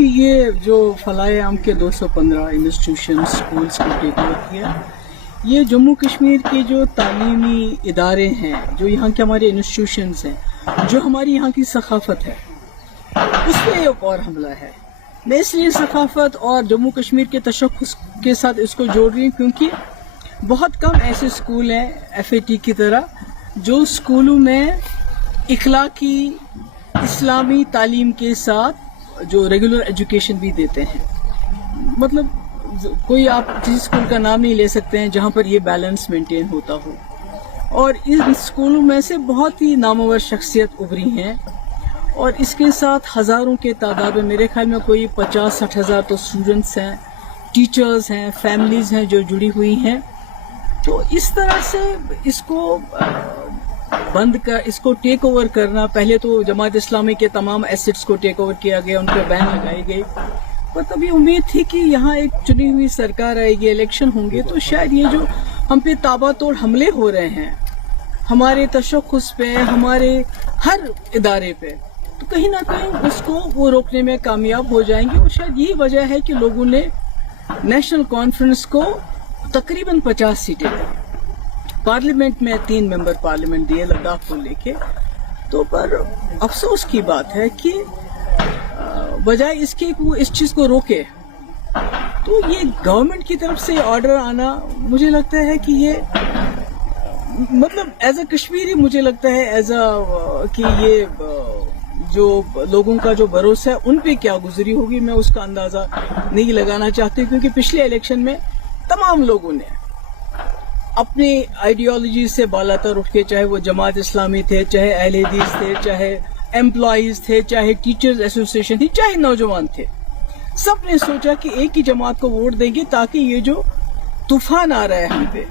کہ یہ جو فلاح عام کے 215 انسٹیٹیوشن اسکولس کو ٹیک اوور کیا، یہ جموں کشمیر کے جو تعلیمی ادارے ہیں، جو یہاں کے ہمارے انسٹیٹیوشنز ہیں، جو ہماری یہاں کی ثقافت ہے، اس پہ ایک اور حملہ ہے۔ میں اس لیے ثقافت اور جموں کشمیر کے تشخص کے ساتھ اس کو جوڑ رہی ہوں کیونکہ بہت کم ایسے اسکول ہیں FAT کی طرح جو اسکولوں میں اخلاقی اسلامی تعلیم کے ساتھ جو ریگولر ایجوکیشن بھی دیتے ہیں۔ مطلب کوئی آپ کسی اسکول کا نام نہیں لے سکتے ہیں جہاں پر یہ بیلنس مینٹین ہوتا ہو، اور ان اسکولوں میں سے بہت ہی نامور شخصیت ابھری ہیں، اور اس کے ساتھ ہزاروں کے تعداد میں، میرے خیال میں کوئی 50-60 ہزار تو اسٹوڈنٹس ہیں، ٹیچرز ہیں، فیملیز ہیں جو جڑی ہوئی ہیں۔ تو اس طرح سے اس کو اس کو ٹیک اوور کرنا، پہلے تو جماعت اسلامی کے تمام ایسٹس کو ٹیک اوور کیا گیا، ان پہ بین لگائی گئی، اور تبھی امید تھی کہ یہاں ایک چنی ہوئی سرکار آئے گی، الیکشن ہوں گے، تو شاید یہ جو ہم پہ تابع توڑ حملے ہو رہے ہیں ہمارے تشخص پہ، ہمارے ہر ادارے پہ، تو کہیں نہ کہیں اس کو وہ روکنے میں کامیاب ہو جائیں گے۔ اور شاید یہی وجہ ہے کہ لوگوں نے نیشنل کانفرنس کو تقریباً 50 سیٹیں دی، پارلیمنٹ میں 3 ممبر پارلیمنٹ دیے لداخ کو لے کے۔ تو پر افسوس کی بات ہے کہ بجائے اس کے وہ اس چیز کو روکے، تو یہ گورنمنٹ کی طرف سے آرڈر آنا، مجھے لگتا ہے کہ یہ مطلب ایز اے کشمیری مجھے لگتا ہے کہ یہ جو لوگوں کا جو بھروسہ ہے ان پہ کیا گزری ہوگی، میں اس کا اندازہ نہیں لگانا چاہتی، کیونکہ پچھلے الیکشن میں تمام لوگوں نے اپنی آئیڈیالوجی سے بالا تر اٹھ کے، چاہے وہ جماعت اسلامی تھے، چاہے اہل حدیث تھے، چاہے امپلائیز تھے، چاہے ٹیچرز ایسوسیشن تھی، چاہے نوجوان تھے، سب نے سوچا کہ ایک ہی جماعت کو ووٹ دیں گے تاکہ یہ جو طوفان آ رہا ہے ہم پہ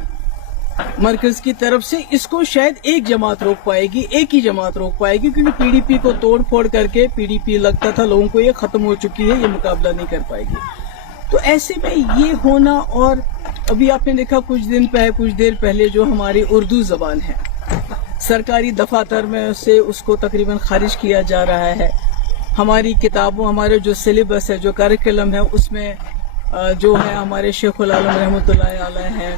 مرکز کی طرف سے، اس کو شاید ایک جماعت روک پائے گی، ایک ہی جماعت روک پائے گی، کیونکہ PDP کو توڑ پھوڑ کر کے PDP لگتا تھا لوگوں کو یہ ختم ہو چکی ہے، یہ مقابلہ نہیں کر پائے گی۔ تو ایسے میں یہ ہونا، اور ابھی آپ نے دیکھا کچھ دیر پہلے جو ہماری اردو زبان ہے سرکاری دفاتر میں سے اس کو تقریباً خارج کیا جا رہا ہے، ہماری کتابوں، ہمارے جو سلیبس ہے، جو کریکولم ہے، اس میں جو ہے ہمارے شیخ العالم رحمۃ اللہ علیہ ہیں،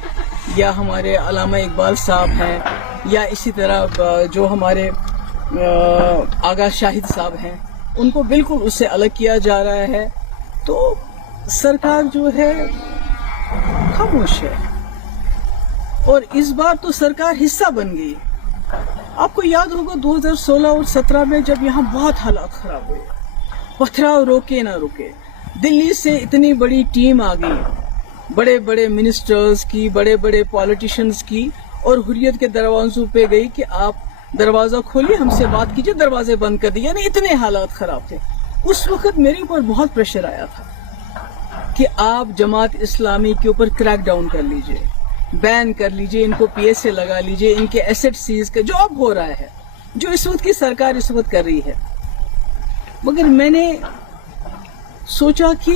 یا ہمارے علامہ اقبال صاحب ہیں، یا اسی طرح جو ہمارے آغا شاہد صاحب ہیں، ان کو بالکل اس سے الگ کیا جا رہا ہے۔ تو سرکار جو ہے خاموش ہے، اور اس بار تو سرکار حصہ بن گئی۔ آپ کو یاد ہوگا 2016 اور 17 میں جب یہاں بہت حالات خراب ہوئے، پتھراؤ روکے نہ روکے، دلی سے اتنی بڑی ٹیم آ گئی، بڑے بڑے منسٹرز کی، بڑے بڑے پالیٹیشنز کی، اور حریت کے دروازوں پہ گئی کہ آپ دروازہ کھولیے، ہم سے بات کیجیے، دروازے بند کر دیے، یعنی اتنے حالات خراب تھے۔ اس وقت میرے اوپر بہت پریشر آیا تھا کہ آپ جماعت اسلامی کے اوپر کریک ڈاؤن کر لیجئے، بین کر لیجئے، ان کو PSA لگا لیجئے، ان کے ایسٹ سیز کا جو اب ہو رہا ہے، جو اس وقت کی سرکار اس وقت کر رہی ہے۔ مگر میں نے سوچا کہ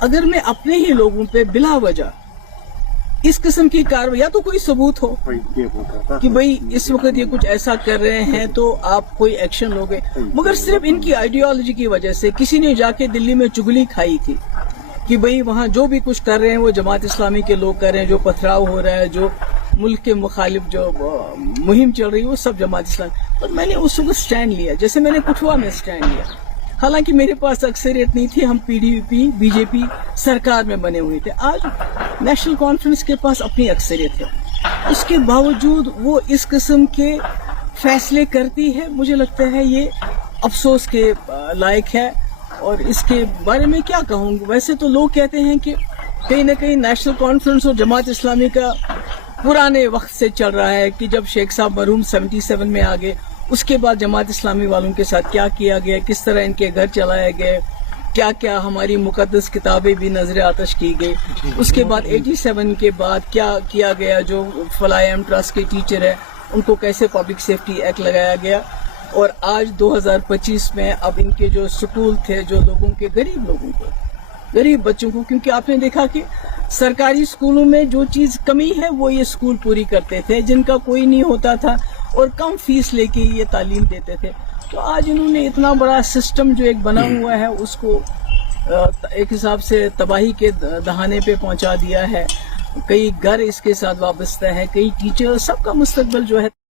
اگر میں اپنے ہی لوگوں پہ بلا وجہ اس قسم کی کارروائی، یا تو کوئی ثبوت ہو کہ بھئی اس وقت یہ کچھ ایسا کر رہے ہیں تو آپ کوئی ایکشن لوگے، مگر صرف ان کی آئیڈیالوجی کی وجہ سے کسی نے جا کے دلی میں چگلی کھائی تھی کہ بھئی وہاں جو بھی کچھ کر رہے ہیں وہ جماعت اسلامی کے لوگ کر رہے ہیں، جو پتھراؤ ہو رہا ہے، جو ملک کے مخالف جو مہم چل رہی ہے، وہ سب جماعت اسلامی۔ اور میں نے اس وقت سٹینڈ لیا، جیسے میں نے کٹھوا میں سٹینڈ لیا، حالانکہ میرے پاس اکثریت نہیں تھی، ہم PDP BJP سرکار میں بنے ہوئے تھے۔ آج نیشنل کانفرنس کے پاس اپنی اکثریت ہے، اس کے باوجود وہ اس قسم کے فیصلے کرتی ہے، مجھے لگتا ہے یہ افسوس کے لائق ہے۔ اور اس کے بارے میں کیا کہوں گا، ویسے تو لوگ کہتے ہیں کہ کہیں نہ کہیں نیشنل کانفرنس اور جماعت اسلامی کا پرانے وقت سے چل رہا ہے، کہ جب شیخ صاحب مرحوم 77 میں آ گئے، اس کے بعد جماعت اسلامی والوں کے ساتھ کیا کیا گیا، کس طرح ان کے گھر چلائے گئے، کیا کیا ہماری مقدس کتابیں بھی نظر آتش کی گئی، اس کے بعد 87 کے بعد کیا کیا گیا، جو فلاح عام ٹرسٹ کے ٹیچر ہیں ان کو کیسے پبلک سیفٹی ایکٹ لگایا گیا، اور آج 2025 میں اب ان کے جو سکول تھے، جو لوگوں کے غریب بچوں کو، کیونکہ آپ نے دیکھا کہ سرکاری سکولوں میں جو چیز کمی ہے وہ یہ سکول پوری کرتے تھے، جن کا کوئی نہیں ہوتا تھا، اور کم فیس لے کے یہ تعلیم دیتے تھے۔ تو آج انہوں نے اتنا بڑا سسٹم جو ایک بنا ہوا ہے اس کو ایک حساب سے تباہی کے دہانے پہ پہنچا دیا ہے. کئی گھر اس کے ساتھ وابستہ ہے, کئی ٹیچر, سب کا مستقبل جو ہے